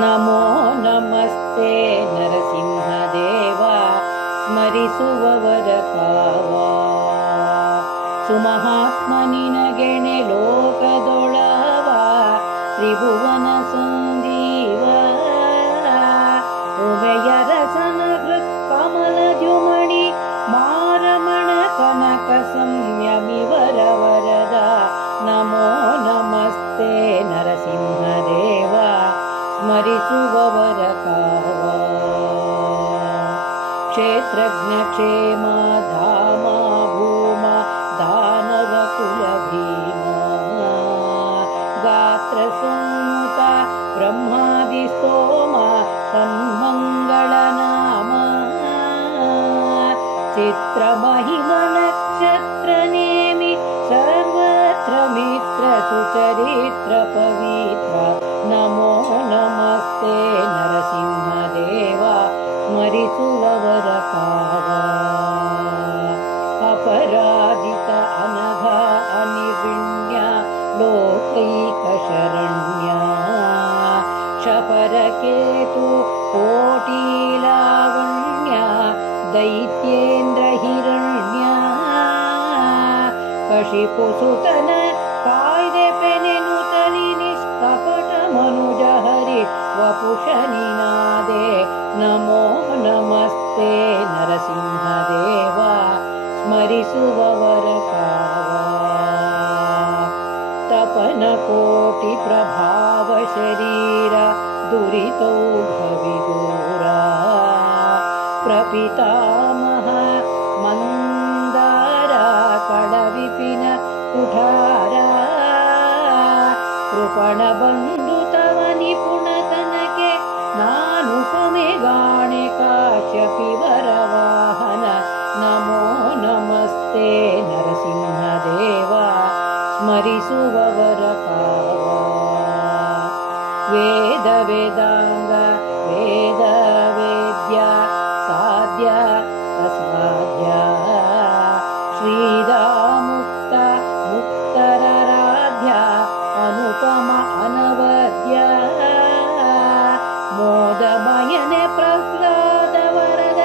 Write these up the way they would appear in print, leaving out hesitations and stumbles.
ನಮೋ ನಮಸ್ತೆ ನರಸಿಂಹದೇವ ಸ್ಮರಿಸುವವರ ಕಾವ ಸುಮಹಾತ್ಮ ನಿನಗೆಣೆ ಲೋಕದೊಳವ ತ್ರಿಭುವನ ಸಂಜೀವ ಉಭಯರಸನ ಹೃತ್ ಕಮಲ ಜುಮಣಿ ಮಾರಮಣ ಕನಕ ಸಂಯಮಿವರ ವರದ ನಮೋ ನಮಸ್ತೆ ನರಸಿಂಹದೇವ ಸ್ಮರಿಸುವವರ ಕಾವ ಕ್ಷೇತ್ರಜ್ಞ ಕ್ಷೇಮ ಧಾಮ ಭೂಮ ದಾನವ ಕುಲ ಭೀಮ ಗಾತ್ರ ಸಂಯುತ ಬ್ರಹ್ಮಾದಿ ಸ್ತೋಮ ಸನ್ಮಂಗಳ ನಾಮ ಚಿತ್ರ ಮಹಿಮ ನಕ್ಷತ್ರ ನೇಮಿ ಸರ್ವತ್ರ ಮಿತ್ರ ಸುಚರಿತ್ರ ಪವಿತ್ರ ನಮೋ ನಮಸ್ತೆ ನರಸಿಂಹದೇವ ಸ್ಮರಿಸುವವರ ಕಾವ ಅಪರಾಜಿತ ಅನಘ ಅನಿರ್ವಿಣ್ಯ ಲೋಕೈಕ ಶರಣ್ಯ ಶಪರಕೇತು ಕೋಟಿ ಲಾವಣ್ಯ ದೈತ್ಯೇಂದ್ರ ಹಿರಣ್ಯ ಕಶಿಪುಸುತನ ಕಾಯ್ದೆ ಪೆನೆನುತಲಿ ನಿಷ್ಕಪಟ ಮನುಜ ಹರಿ ವಪುಷ ನಿನಾದೆ ನಮೋ ನಮಸ್ತೆ ನರಸಿಂಹದೇವ ಸ್ಮರಿಸುವವರ ಕಾವ ತಪನ ಕೋಟಿ ಪ್ರಭಾವ ಶರೀರ ದುರಿತೌಘ ವಿದೂರ ಪ್ರಪಿತಾಮಹ ಮಂದಾರ ಕಳವಿಪಿನ ಕುಠಾರ ಕೃಪಣ ಬಂಧು ತವ ನಿಪುಣತನಕ್ಕೆ ನಾನುಪಮೆಗಾಣೆ ಕಾಶ್ಯಪಿವರ ವಾಹನ ನಮೋ ನಮಸ್ತೆ ನರಸಿಂಹದೇವ ಸ್ಮರಿಸುವವರ ಕಾವ ವೇದ ವೇದಾಂಗ ವೇದ ವೇದ್ಯ ಸಾಧ್ಯ ಅಸಾಧ್ಯ ಶ್ರೀರಾಮುಕ್ತ ಮುಕ್ತರಾಧ್ಯ ಅನುಪಮ ಅನವದ್ಯ ಮೋದಮಯನೆ ಪ್ರಹ್ಲಾದ ವರದ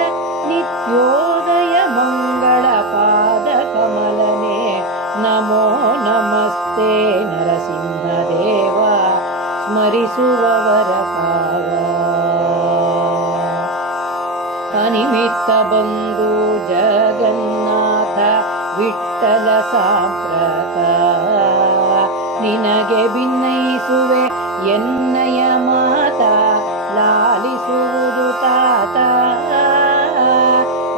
ನಿತ್ಯೋದಯ ಮಂಗಳ ಪಾದ ಕಮಲನೆ ನಮೋ ನಮಸ್ತೆ ನರಸಿಂಹದೇವ ಸ್ಮರಿಸುವವರ ಕಾವ ಅನಿಮಿತ್ತ ಬಂಧು ಜಗನ್ನಾಥ ವಿಠ್ಠಲ ಸಾಂಪ್ರತ ನಿನಗೆ ಭಿನ್ನಯಿಸುವೆ ಎನ್ನಯ ಮಾತ ಲಾಲಿಸುವುದು ತಾತ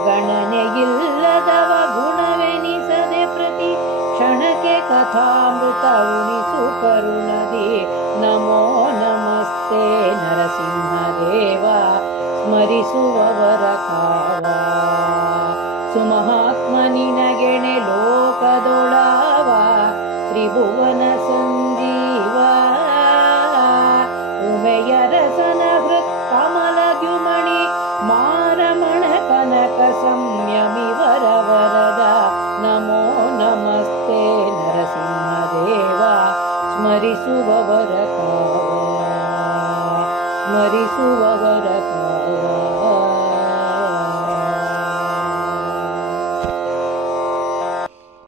ಗಣನೆಯಿಲ್ಲದವ ಗುಣವೆನಿಸದೆ ಪ್ರತಿ ಕ್ಷಣಕ್ಕೆ ಕಥಾಮೃತ ಉಣಿಸು ಕರುಣದಿ ನಮೋ ನಮಸ್ತೆ ನರಸಿಂಹದೇವ ಸ್ಮರಿಸುವವರ ಕಾವ ಸುಮಹಾತ್ಮ ನಿನಗೆಣೆ ಲೋಕದೊಳವ ತ್ರಿಭುವನ